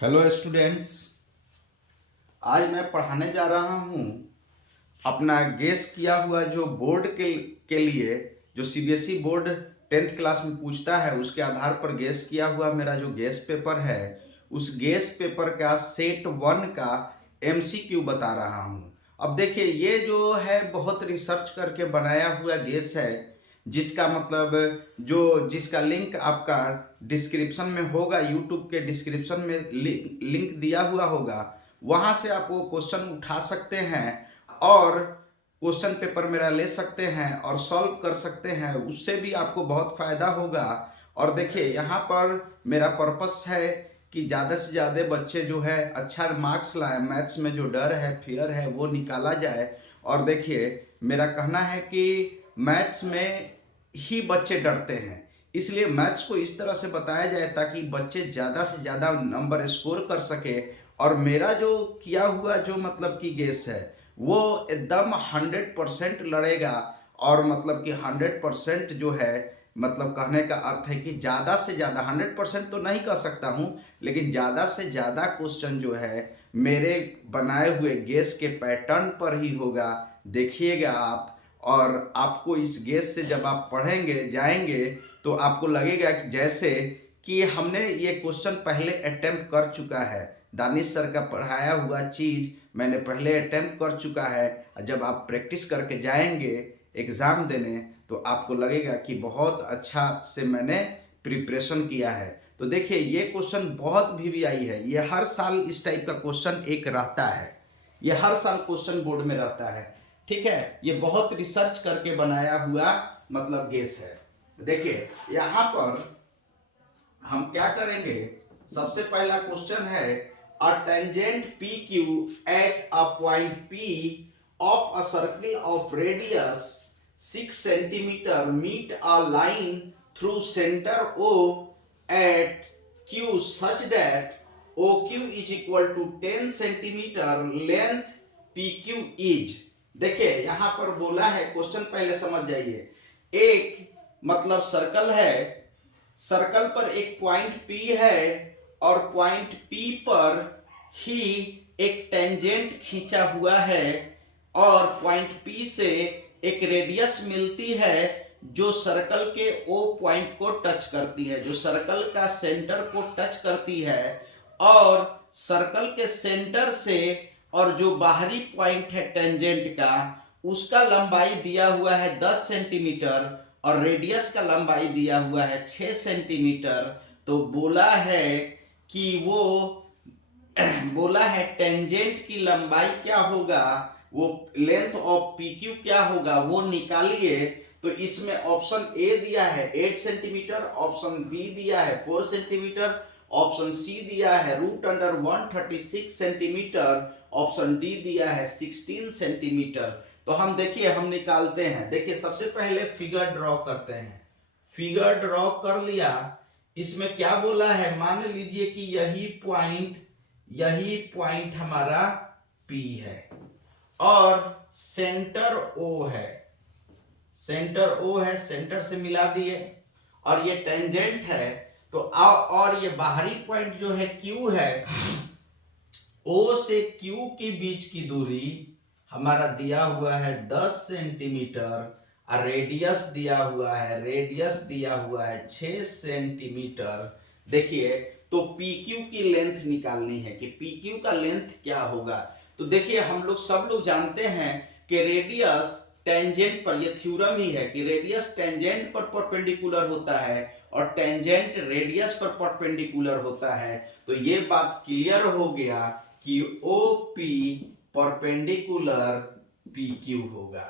Hello students. आज मैं पढ़ाने जा रहा हूँ अपना गेस किया हुआ जो बोर्ड के लिए जो सीबीएसई बोर्ड 10th क्लास में पूछता है उसके आधार पर गेस किया हुआ मेरा जो गेस पेपर है उस गेस पेपर का सेट 1 का एमसीक्यू बता रहा हूँ। अब देखिए ये जो है बहुत रिसर्च करके बनाया हुआ गेस है जिसका मतलब जिसका लिंक आपका डिस्क्रिप्शन में होगा, यूट्यूब के डिस्क्रिप्शन में लिंक दिया हुआ होगा, वहाँ से आप वो क्वेश्चन उठा सकते हैं और क्वेश्चन पेपर मेरा ले सकते हैं और सॉल्व कर सकते हैं। उससे भी आपको बहुत फ़ायदा होगा। और देखिए यहाँ पर मेरा पर्पस है कि ज़्यादा से ज़्यादा बच्चे जो है अच्छा मार्क्स लाए, मैथ्स में जो डर है, फियर है, वो निकाला जाए। और देखिए मेरा कहना है कि मैथ्स में ही बच्चे डरते हैं, इसलिए मैथ्स को इस तरह से बताया जाए ताकि बच्चे ज़्यादा से ज़्यादा नंबर स्कोर कर सके। और मेरा जो किया हुआ जो मतलब कि गेस है वो एकदम 100% लड़ेगा। और मतलब कि 100% जो है मतलब कहने का अर्थ है कि ज़्यादा से ज़्यादा 100% तो नहीं कह सकता हूँ, लेकिन ज़्यादा से ज़्यादा क्वेश्चन जो है मेरे बनाए हुए गेस के पैटर्न पर ही होगा। देखिएगा आप, और आपको इस गेस से जब आप पढ़ेंगे जाएंगे तो आपको लगेगा कि जैसे कि हमने ये क्वेश्चन पहले अटेम्प्ट कर चुका है। दानिश सर का पढ़ाया हुआ चीज़ मैंने पहले अटेम्प्ट कर चुका है। जब आप प्रैक्टिस करके जाएंगे एग्ज़ाम देने तो आपको लगेगा कि बहुत अच्छा से मैंने प्रिपरेशन किया है। तो देखिए ये क्वेश्चन बहुत वीवीआई है, ये हर साल इस टाइप का क्वेश्चन एक रहता है, ये हर साल क्वेश्चन बोर्ड में रहता है। ठीक है, ये बहुत रिसर्च करके बनाया हुआ मतलब गेस है। देखिए यहाँ पर हम क्या करेंगे, सबसे पहला क्वेश्चन है a tangent P Q at a point P of a circle of radius 6 centimetre meet a line through centre O at Q such that O Q is equal to 10 centimetre length P Q is. देखिए यहां पर बोला है, question पहले समझ जाइए। एक मतलब सर्कल है, सर्कल पर एक पॉइंट पी है और पॉइंट पी पर ही एक टेंजेंट खींचा हुआ है और पॉइंट पी से एक रेडियस मिलती है जो सर्कल के ओ पॉइंट को टच करती है, जो सर्कल का सेंटर को टच करती है। और सर्कल के सेंटर से और जो बाहरी पॉइंट है टेंजेंट का उसका लंबाई दिया हुआ है 10 सेंटीमीटर और रेडियस का लंबाई दिया हुआ है 6 सेंटीमीटर। तो बोला है कि वो बोला है टेंजेंट की लंबाई क्या होगा, वो लेंथ ऑफ पी क्यू क्या होगा वो निकालिए। तो इसमें ऑप्शन ए दिया है 8 सेंटीमीटर, ऑप्शन बी दिया है 4 सेंटीमीटर, ऑप्शन सी दिया है √136 सेंटीमीटर, ऑप्शन डी दिया है 16 सेंटीमीटर। तो हम देखिए हम निकालते हैं। देखिए सबसे पहले फिगर ड्रॉ करते हैं। फिगर ड्रॉ कर लिया, इसमें क्या बोला है, मान लीजिए कि यही पॉइंट हमारा P है और सेंटर O है, सेंटर O है, सेंटर से मिला दिए और ये टेंजेंट है। तो और ये बाहरी पॉइंट जो है Q है, O से Q के बीच की दूरी हमारा दिया हुआ है 10 सेंटीमीटर और रेडियस दिया हुआ है 6 सेंटीमीटर। देखिए तो PQ की लेंथ निकालनी है कि PQ का लेंथ क्या होगा। तो देखिए हम लोग सब लोग जानते हैं कि रेडियस टेंजेंट पर, ये थ्योरम ही है कि रेडियस टेंजेंट पर परपेंडिकुलर होता है और टेंजेंट रेडियस पर परपेंडिकुलर होता है। तो ये बात क्लियर हो गया कि OP परपेंडिकुलर PQ होगा,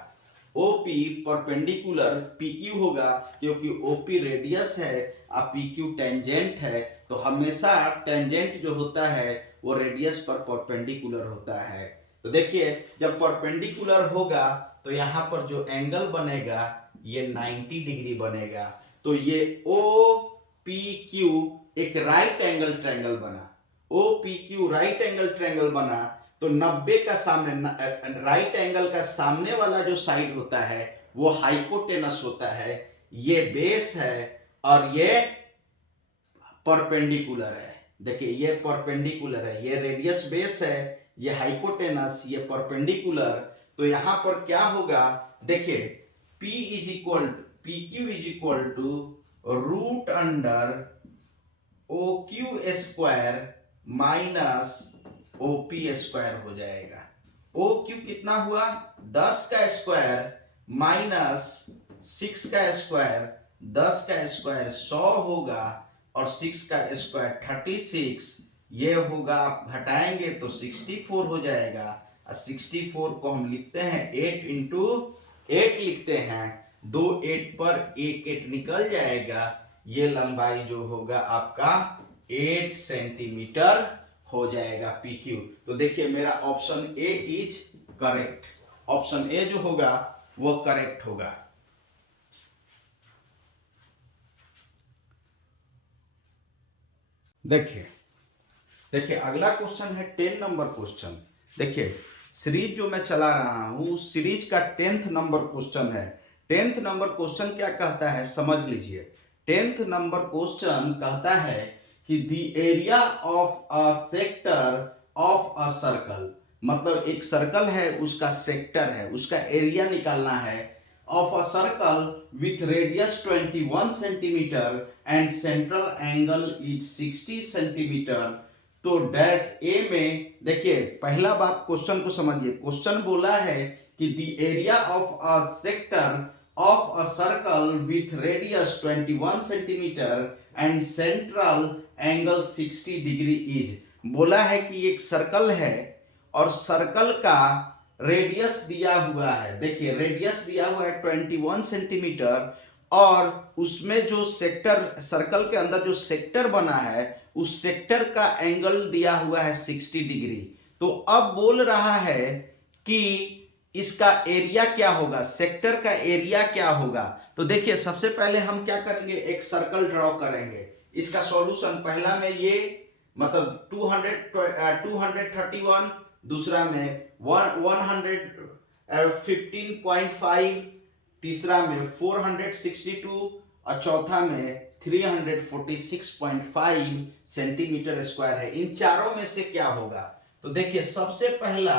OP परपेंडिकुलर PQ होगा क्योंकि OP रेडियस है और PQ टेंजेंट है। तो हमेशा टेंजेंट जो होता है वो रेडियस पर परपेंडिकुलर होता है। तो देखिए जब परपेंडिकुलर होगा तो यहाँ पर जो एंगल बनेगा ये 90 डिग्री बनेगा। तो ये OPQ एक राइट एंगल ट्रायंगल बना, OPQ राइट एंगल ट्रायंगल बना। तो 90 का सामने राइट एंगल का सामने वाला जो साइड होता है वो हाइपोटेनस होता है, ये बेस है और ये परपेंडिकुलर है। देखिए ये परपेंडिकुलर है, ये रेडियस बेस है, ये हाइपोटेनस, ये परपेंडिकुलर। तो यहां पर क्या होगा, देखिए P is equal P Q is equal to root under O Q square minus O P square हो जाएगा। ओ क्यू कितना हुआ 10 का स्क्वायर माइनस 6 का स्क्वायर, 10 का स्क्वायर 100 होगा और 6 का स्क्वायर 36, ये होगा आप घटाएंगे तो 64 हो जाएगा। और 64 को हम लिखते हैं 8 इंटू 8 लिखते हैं, 2 8 पर 1 निकल जाएगा। ये लंबाई जो होगा आपका 8 सेंटीमीटर हो जाएगा पी क्यू। तो देखिए मेरा option A is correct, option A जो होगा वो करेक्ट होगा। देखिए अगला क्वेश्चन है 10 नंबर क्वेश्चन। देखिए सीरीज जो मैं चला रहा हूं उस सीरीज का 10th नंबर क्वेश्चन है। 10th नंबर क्वेश्चन क्या कहता है समझ लीजिए। 10th नंबर क्वेश्चन कहता है कि the area of a sector of a circle, मतलब एक सर्कल है उसका सेक्टर है, उसका एरिया निकालना है, of a circle with radius 21 centimetre and central angle is 60 centimetre. तो डैश ए में देखिए पहला बात क्वेश्चन को समझिए। क्वेश्चन बोला है कि the area of a sector of a circle with radius 21 centimetre and central angle 60 degree is. बोला है कि एक सर्कल है और सर्कल का रेडियस दिया हुआ है। देखिए रेडियस दिया हुआ है 21 सेंटीमीटर और उसमें जो सेक्टर, सर्कल के अंदर जो सेक्टर बना है उस सेक्टर का एंगल दिया हुआ है 60 डिग्री। तो अब बोल रहा है कि इसका एरिया क्या होगा, सेक्टर का एरिया क्या होगा। तो देखिए सबसे पहले हम क्या करेंगे, एक सर्कल ड्रॉ करेंगे। इसका सॉल्यूशन पहला में ये मतलब 231, दूसरा में 115.5, तीसरा में 462 और चौथा में 346.5 सेंटीमीटर स्क्वायर है। इन चारों में से क्या होगा। तो देखिए सबसे पहला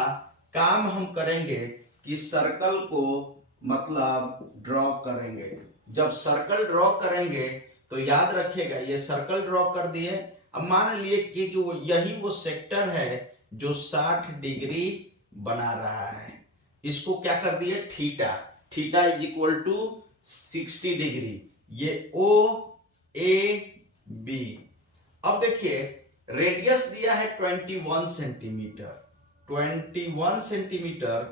काम हम करेंगे कि सर्कल को मतलब ड्रॉ करेंगे। जब सर्कल ड्रॉ करेंगे तो याद रखिएगा ये सर्कल ड्रॉ कर दिए। अब मान लिए कि जो यही वो सेक्टर है जो 60 डिग्री बना रहा है, इसको क्या कर दिए theta, theta is equal to 60 degree, ये ओ ए बी। अब देखिए रेडियस दिया है 21 सेंटीमीटर, 21 सेंटीमीटर,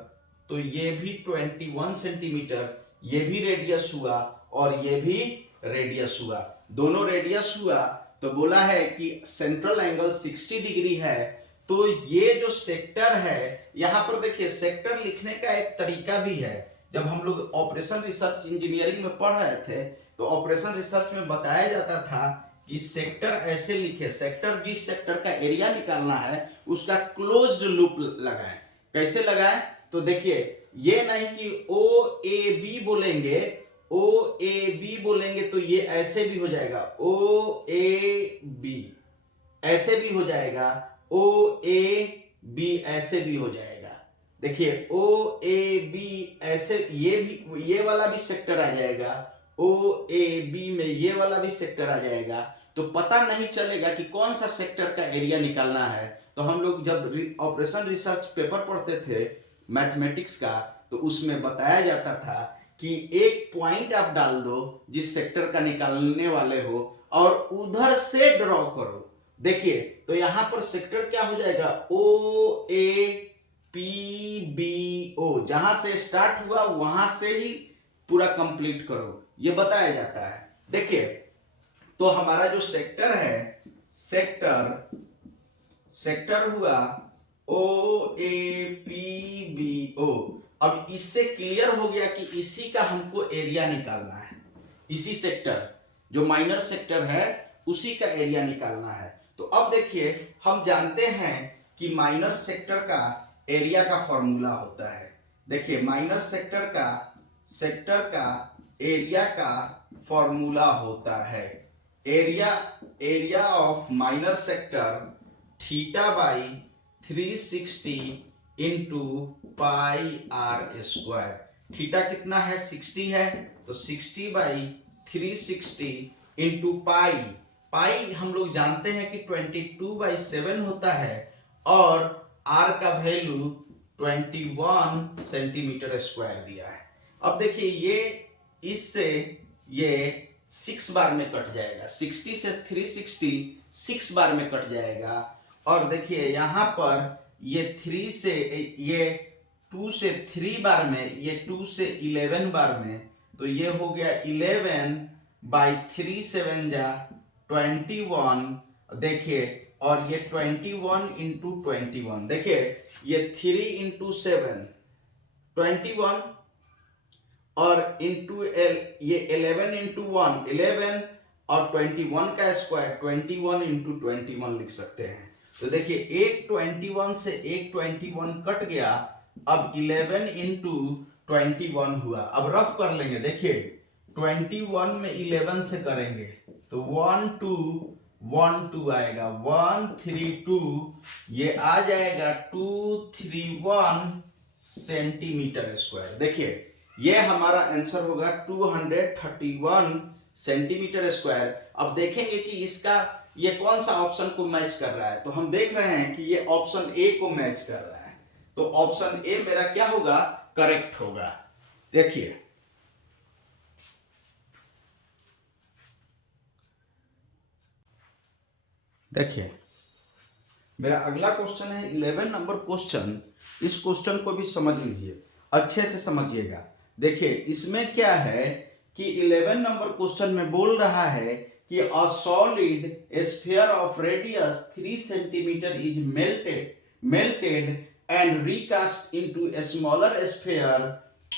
तो ये भी 21 सेंटीमीटर, ये भी रेडियस हुआ और ये भी रेडियस हुआ, दोनों रेडियस हुआ। तो बोला है कि सेंट्रल एंगल 60 डिग्री है। तो ये जो सेक्टर है, यहां पर देखिए सेक्टर लिखने का एक तरीका भी है। जब हम लोग ऑपरेशन रिसर्च इंजीनियरिंग में पढ़ रहे थे तो ऑपरेशन रिसर्च में बताया जाता था कि सेक्टर ऐसे लिखे, सेक्टर जिस सेक्टर का एरिया निकालना है उसका क्लोज्ड लूप लगाएं। कैसे लगाएं, तो देखिए ये नहीं कि ओ ए बी बोलेंगे, ओ ए बी बोलेंगे तो ये ऐसे भी हो जाएगा, ओ ए बी ऐसे भी हो जाएगा, ओ ए बी ऐसे भी हो जाएगा। देखिए ओ ए बी ऐसे, ये भी, ये वाला भी सेक्टर आ जाएगा, ओ ए बी में ये वाला भी सेक्टर आ जाएगा। तो पता नहीं चलेगा कि कौन सा सेक्टर का एरिया निकालना है। तो हम लोग जब ऑपरेशन रिसर्च पेपर पढ़ते थे मैथमेटिक्स का, तो उसमें बताया जाता था कि एक पॉइंट आप डाल दो जिस सेक्टर का निकालने वाले हो और उधर से ड्रॉ करो। देखिए तो यहां पर सेक्टर क्या हो जाएगा, ओ ए पी बी ओ, जहां से स्टार्ट हुआ वहां से ही पूरा कंप्लीट करो, ये बताया जाता है। देखिए तो हमारा जो सेक्टर है, सेक्टर हुआ ओ ए पी बी ओ। अब इससे क्लियर हो गया कि इसी का हमको एरिया निकालना है, इसी सेक्टर जो माइनर सेक्टर है उसी का एरिया निकालना है। तो अब देखिए हम जानते हैं कि माइनर सेक्टर का एरिया का फॉर्मूला होता है। देखिए माइनर सेक्टर का एरिया का फॉर्मूला होता है, area area of minor sector theta by 360 into pi r square. Theta कितना है 60 है, तो 60 बाई 360 इंटू पाई। पाई हम लोग जानते हैं कि 22/7 होता है और आर का वैल्यू 21 सेंटीमीटर स्क्वायर दिया है। अब देखिए ये इससे ये 6 बार में कट जाएगा, 60 से 360 6 बार में कट जाएगा। और देखिए यहाँ पर ये 3 से ये 2 से 3 बार में, ये 2 से 11 बार में, तो ये हो गया 11/3 7 जा 21। देखिए और ये 21 इंटू 21, देखिए ये 3 इंटू 7 21 और इंटू ये 11 इंटू 1 11 और 21 का स्क्वायर 21 इंटू 21 लिख सकते हैं। तो देखिए एक 21 से एक 21 कट गया, अब 11 इंटू 21 हुआ। अब रफ कर लेंगे, देखिए 21 में 11 से करेंगे तो 1 2 1 2 आएगा, 1 3 2, ये आ जाएगा 231 सेंटीमीटर स्क्वायर। देखिए ये हमारा आंसर होगा 231 सेंटीमीटर स्क्वायर। अब देखेंगे कि इसका ये कौन सा ऑप्शन को मैच कर रहा है, तो हम देख रहे हैं कि ये ऑप्शन ए को मैच कर रहा है, तो ऑप्शन ए मेरा क्या होगा, करेक्ट होगा। देखिए देखिए मेरा अगला क्वेश्चन है 11 नंबर क्वेश्चन। इस क्वेश्चन को भी समझ लीजिए, अच्छे से समझिएगा। देखिए इसमें क्या है कि 11 नंबर क्वेश्चन में बोल रहा है कि a solid sphere of radius 3 centimetre is melted and recast into a smaller sphere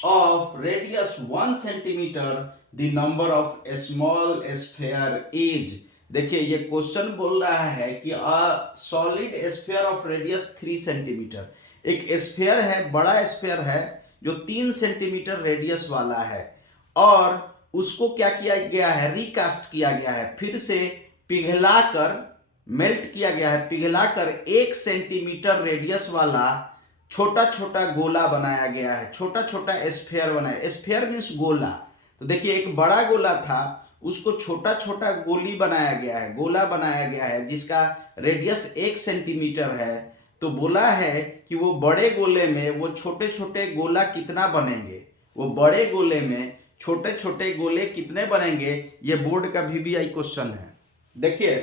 of radius 1 centimetre, the number of small sphere is. देखिए ये क्वेश्चन बोल रहा है कि a solid sphere of radius 3 centimetre, एक स्फीयर है, बड़ा sphere है जो 3 सेंटीमीटर रेडियस वाला है, और उसको क्या किया गया है, रिकास्ट किया गया है, फिर से पिघलाकर, मेल्ट किया गया है, पिघलाकर 1 सेंटीमीटर रेडियस वाला छोटा छोटा गोला बनाया गया है, छोटा छोटा स्फीयर बनाया। स्फीयर मीन्स गोला। तो देखिए एक बड़ा गोला था, उसको छोटा छोटा गोली बनाया गया है, गोला बनाया गया है जिसका रेडियस 1 सेंटीमीटर है। तो बोला है कि वो बड़े गोले में वो छोटे छोटे गोला कितना बनेंगे, वो बड़े गोले में छोटे छोटे गोले कितने बनेंगे, ये बोर्ड का VBI क्वेश्चन है। देखिए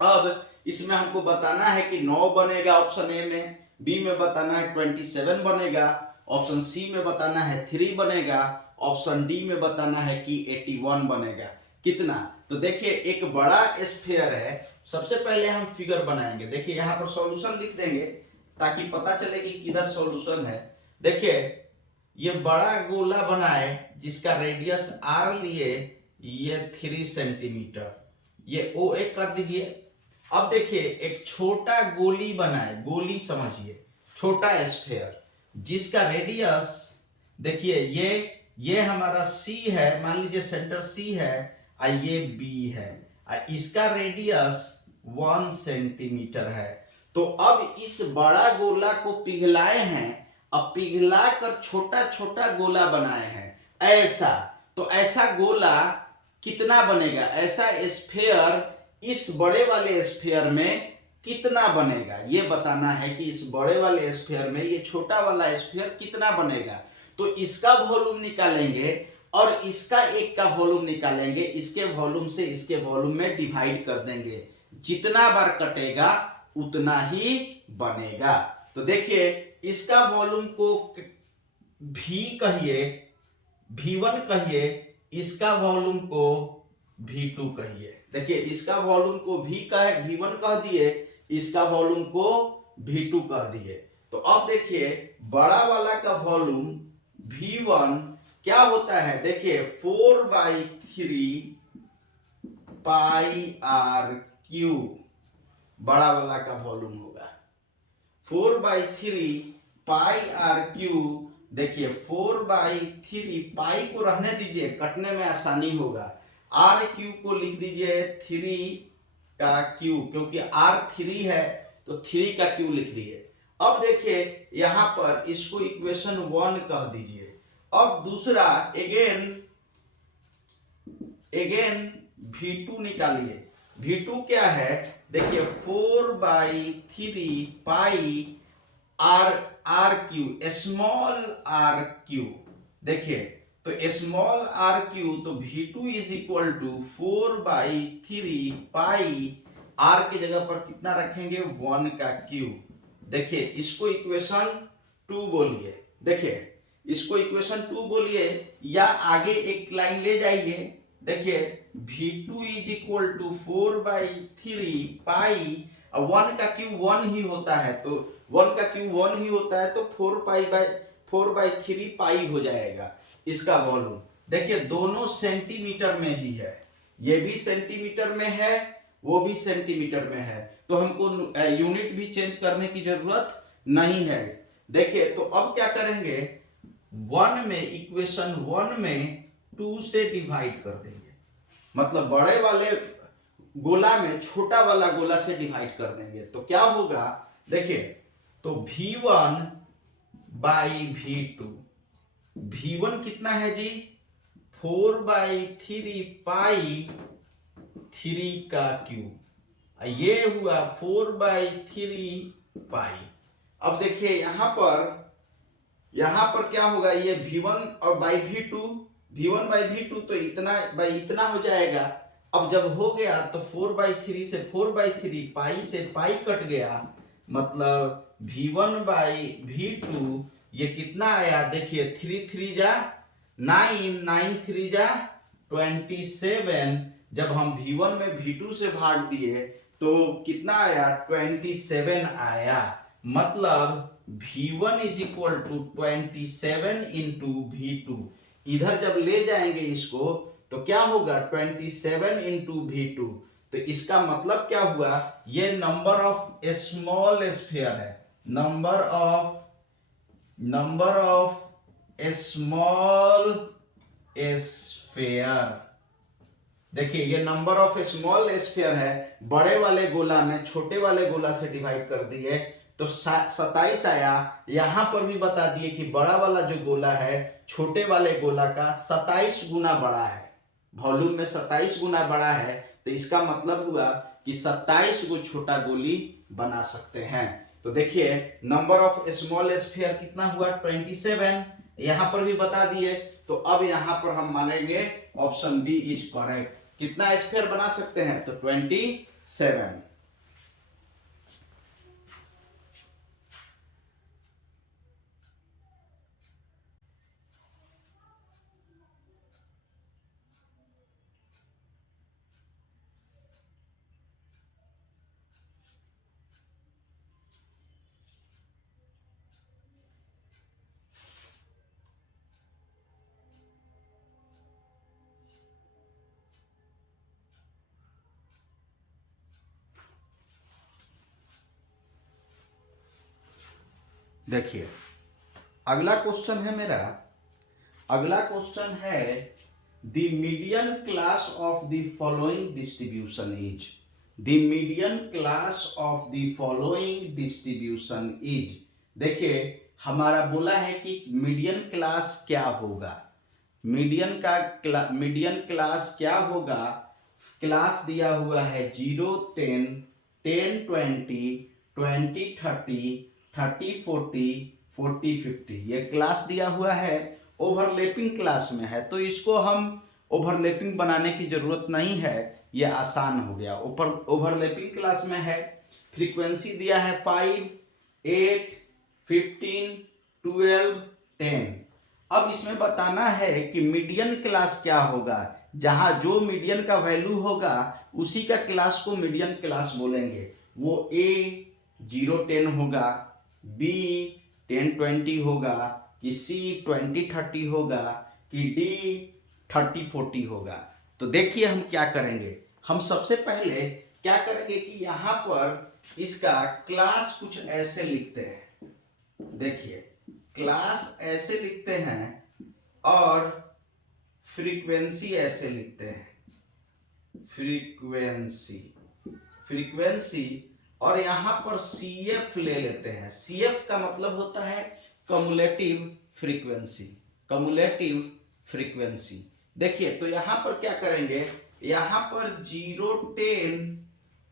अब इसमें हमको बताना है कि 9 बनेगा ऑप्शन ए में, बी में बताना है 27 बनेगा, ऑप्शन सी में बताना है 3 बनेगा, ऑप्शन डी में बताना है कि 81 बनेगा। कितना, तो देखिए एक बड़ा स्फीयर है, सबसे पहले हम फिगर बनाएंगे। देखिए यहाँ पर सॉल्यूशन लिख देंगे ताकि पता चले कि किधर सॉल्यूशन है। देखिए ये बड़ा गोला बनाए जिसका रेडियस आर लिए ये 3 सेंटीमीटर, ये OA कर दीजिए। अब देखिए एक छोटा गोली बनाए, गोली समझिए, छोटा स्फीयर जिसका रेडियस, देखिए ये हमारा C है, मान लीजिए सेंटर C है और ये B है, इसका रेडियस 1 सेंटीमीटर है। तो अब इस बड़ा गोला को पिघलाए हैं, अब पिघला कर छोटा छोटा गोला बनाए हैं ऐसा, तो ऐसा गोला कितना बनेगा, ऐसा स्फीयर इस बड़े वाले स्फीयर में कितना बनेगा, ये बताना है कि इस बड़े वाले स्फीयर में ये छोटा वाला स्फीयर कितना बनेगा। तो इसका वॉल्यूम निकालेंगे और इसका एक का वॉल्यूम निकालेंगे, इसके वॉल्यूम से इसके वॉल्यूम में डिवाइड कर देंगे, जितना बार कटेगा उतना ही बनेगा। तो देखिए इसका वॉल्यूम को V कहिए, V1 कहिए, इसका वॉल्यूम को V2 कहिए। देखिए इसका वॉल्यूम को V1 कह दिए, इसका वॉल्यूम को V2 कह दिए। तो अब देखिए बड़ा वाला का वॉल्यूम V1 क्या होता है, देखिए 4/3 पाई आर क्यूब बड़ा वाला का वॉल्यूम होगा, 4/3 पाई आर क्यूब। देखिए 4/3 पाई को रहने दीजिए, कटने में आसानी होगा, आर क्यूब को लिख दीजिए 3 का क्यू, क्योंकि R3 है तो 3 का क्यू लिख दिए। अब देखिए यहां पर इसको इक्वेशन 1 कह दीजिए। अब दूसरा अगेन V2 निकालिए। V2 क्या है, देखिए 4/3 pi R cube, small R cube. देखिए तो स्मॉल आर क्यू, तो V2 is equal to 4/3 pi R की जगह पर कितना रखेंगे, 1 का क्यू। देखिए इसको इक्वेशन 2 बोलिए। देखिए इसको इक्वेशन 2 बोलिए, या आगे एक लाइन ले जाइए। देखिए V2 इज इक्वल टू 4/3 पाई, 1 का क्यू 1 ही होता है, तो 1 का क्यू 1 ही होता है, तो 4/3 पाई हो जाएगा इसका वॉल्यूम। देखिए दोनों सेंटीमीटर में ही है, ये भी सेंटीमीटर में है, वो भी सेंटीमीटर में है, तो हमको यूनिट भी चेंज करने की जरूरत नहीं है। देखिए तो अब क्या करेंगे, 1 में इक्वेशन 1 में 2 से डिवाइड कर देंगे, मतलब बड़े वाले गोला में छोटा वाला गोला से डिवाइड कर देंगे, तो क्या होगा, देखिए तो V1 बाई V2, V1 कितना है जी, 4/3 पाई 3 का क्यू, ये हुआ 4/3 पाई। अब देखिए यहां पर क्या होगा, ये V1 और by V2, V1 by V2 तो इतना बाई इतना हो जाएगा। अब जब हो गया तो 4/3 से 4/3, पाई से पाई कट गया, मतलब V1 बाई V2 ये कितना आया, देखिए 3 3 जा 9, 9 3 जा 27। जब हम V1 में V2 से भाग दिए तो कितना आया, 27 आया, मतलब V1 is equal to 27 into V2। इधर जब ले जाएंगे इसको तो क्या होगा, 27 इंटू V2। तो इसका मतलब क्या हुआ, ये नंबर ऑफ स्मॉल स्फीयर है, नंबर ऑफ स्मॉल स्फीयर। देखिए ये नंबर ऑफ स्मॉल स्फीयर है, बड़े वाले गोला में छोटे वाले गोला से डिवाइड कर दिए तो 27 आया। यहां पर भी बता दिए कि बड़ा वाला जो गोला है छोटे वाले गोला का 27 गुना बड़ा है, वॉल्यूम में 27 गुना बड़ा है, तो इसका मतलब हुआ कि 27 को छोटा गोली बना सकते हैं। तो देखिए नंबर ऑफ स्मॉल स्फीयर कितना हुआ, 27, यहां पर भी बता दिए। तो अब यहां पर हम मानेंगे ऑप्शन बी इज करेक्ट। कितना स्फीयर बना सकते हैं, तो 27। देखिए अगला क्वेश्चन है मेरा, अगला क्वेश्चन है the median class of the following distribution is, the median class of the following distribution is. देखिए हमारा बोला है कि मीडियन क्लास क्या होगा, मीडियन क्लास क्या होगा, क्लास दिया हुआ है 0 10 10 20 20 30 30 40 40 50, ये क्लास दिया हुआ है, ओवरलैपिंग क्लास में है, तो इसको हम ओवरलैपिंग बनाने की जरूरत नहीं है, ये आसान हो गया। ओवरलैपिंग क्लास में है, फ्रीक्वेंसी दिया है 5 8 15 12 10। अब इसमें बताना है कि मीडियन क्लास क्या होगा, जहां जो मीडियन का वैल्यू होगा उसी का क्लास को मीडियन क्लास बोलेंगे। वो A 0 10 होगा, B 10 20 होगा, कि C 20 30 होगा, कि D 30 40 होगा। तो देखिए हम क्या करेंगे, हम सबसे पहले क्या करेंगे कि यहां पर इसका क्लास कुछ ऐसे लिखते हैं। देखिए क्लास ऐसे लिखते हैं और फ्रीक्वेंसी ऐसे लिखते हैं, फ्रीक्वेंसी। फ्रीक्वेंसी, और यहां पर CF ले लेते हैं। CF का मतलब होता है कम्युलेटिव फ्रीक्वेंसी, कम्युलेटिव फ्रीक्वेंसी। देखिए तो यहां पर क्या करेंगे, यहां पर 0 10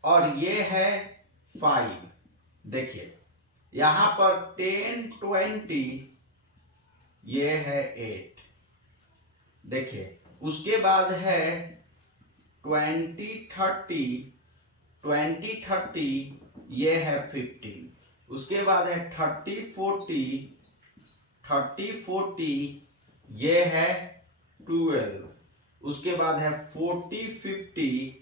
और ये है 5। देखिए यहां पर 10 20 ये है 8। देखिए उसके बाद है 20 30 ये है 15। उसके बाद है 30 40 ये है 12। उसके बाद है 40 50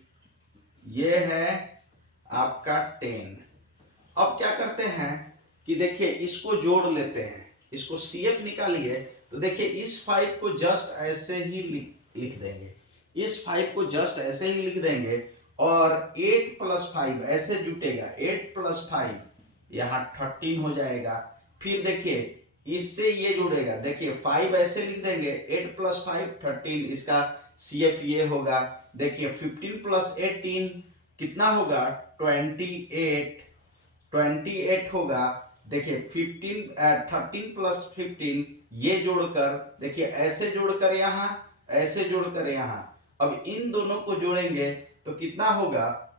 ये है आपका 10। अब क्या करते हैं कि देखिए इसको जोड़ लेते हैं, इसको CF निकालिए तो देखिए इस 5 को जस्ट ऐसे ही लिख देंगे, इस 5 को जस्ट ऐसे ही लिख देंगे और 8 + 5 ऐसे जुटेगा, 8 + 5 यहाँ 13 हो जाएगा। फिर देखिए इससे ये जुड़ेगा, देखिए 5 ऐसे लिख देंगे, 8 + 5 13, इसका CF ये होगा। देखिए 15 + 18 कितना होगा 28 होगा। देखिए 13 + 15 ये जोड़कर, देखिए ऐसे जोड़कर यहाँ, ऐसे जोड़कर यहाँ, अब इन दोनों को जोड़ेंगे तो कितना होगा,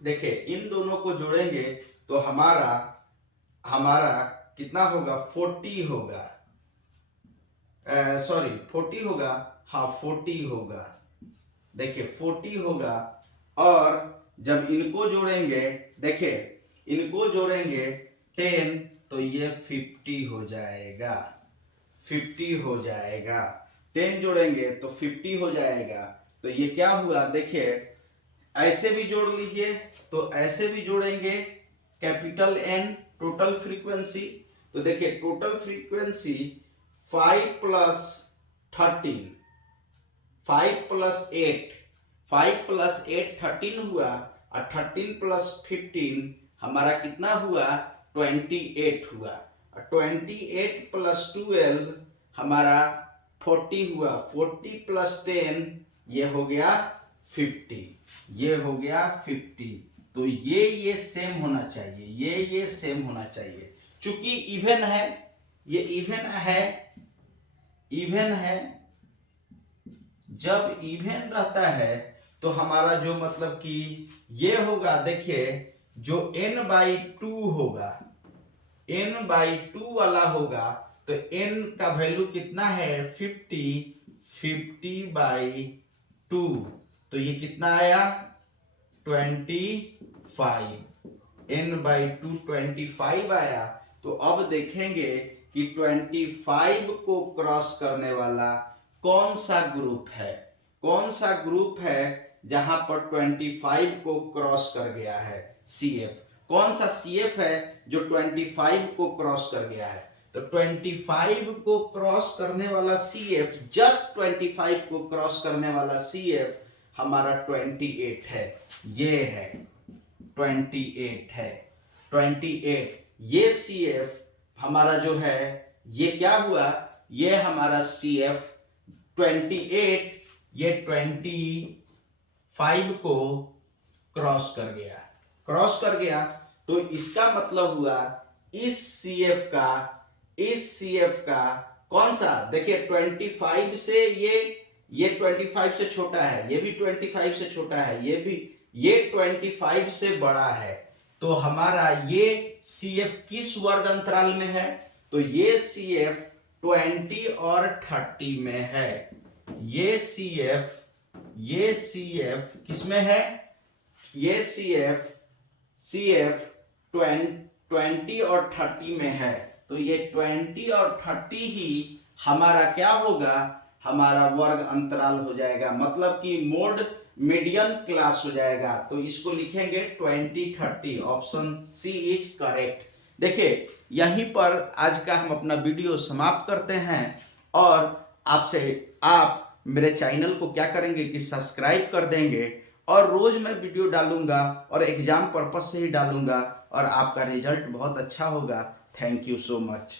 देखिए इन दोनों को जोड़ेंगे तो हमारा कितना होगा 40 होगा, सॉरी 40 होगा, हाँ 40 होगा। देखिए 40 होगा, और जब इनको जोड़ेंगे, देखिए इनको जोड़ेंगे 10 तो ये 50 हो जाएगा, 50 हो जाएगा। 10 जोड़ेंगे तो 50 हो जाएगा। तो ये क्या हुआ, देखिए ऐसे भी जोड़ लीजिए, तो ऐसे भी जोड़ेंगे कैपिटल N टोटल फ्रीक्वेंसी। तो देखिए टोटल फ्रीक्वेंसी 5 + 13, 5 + 8, 5 + 8 13 हुआ, और 13 + 15 हमारा कितना हुआ 28 हुआ, और 28 + 12 हमारा 40 हुआ, 40 + 10 ये हो गया 50, ये हो गया 50। तो ये सेम होना चाहिए, ये सेम होना चाहिए, चूंकि इवन है, ये इवन है। जब इवन रहता है तो हमारा जो मतलब कि ये होगा, देखिए जो n/2 होगा, n/2 वाला होगा, तो n का वैल्यू कितना है 50/2, तो ये कितना आया 25, n/2 25 आया। तो अब देखेंगे कि 25 को क्रॉस करने वाला कौन सा ग्रुप है, कौन सा ग्रुप है जहां पर 25 को क्रॉस कर गया है CF, कौन सा CF है जो 25 को क्रॉस कर गया है। तो 25 को क्रॉस करने वाला CF, जस्ट 25 को क्रॉस करने वाला CF हमारा 28 है, ये है 28 है, 28 ये CF हमारा जो है, ये क्या हुआ, ये हमारा CF 28 ये 25 को क्रॉस कर गया, तो इसका मतलब हुआ इस CF का कौन सा, देखिए 25 से ये 25 से छोटा है, ये भी 25 से छोटा है, ये 25 से बड़ा है। तो हमारा ये CF किस वर्ग अंतराल में है, तो ये CF 20 और 30 में है। ये CF किस में है, ये CF 20 और 30 में है। तो ये 20 और 30 ही हमारा क्या होगा, हमारा वर्ग अंतराल हो जाएगा, मतलब कि मोड मीडियन क्लास हो जाएगा। तो इसको लिखेंगे 20 30, ऑप्शन C इज करेक्ट। देखिए यहीं पर आज का हम अपना वीडियो समाप्त करते हैं, और आप मेरे चैनल को क्या करेंगे कि सब्सक्राइब कर देंगे, और रोज मैं वीडियो डालूंगा और एग्जाम पर्पस से ही डालूंगा, और आपका रिजल्ट बहुत अच्छा होगा। Thank you so much.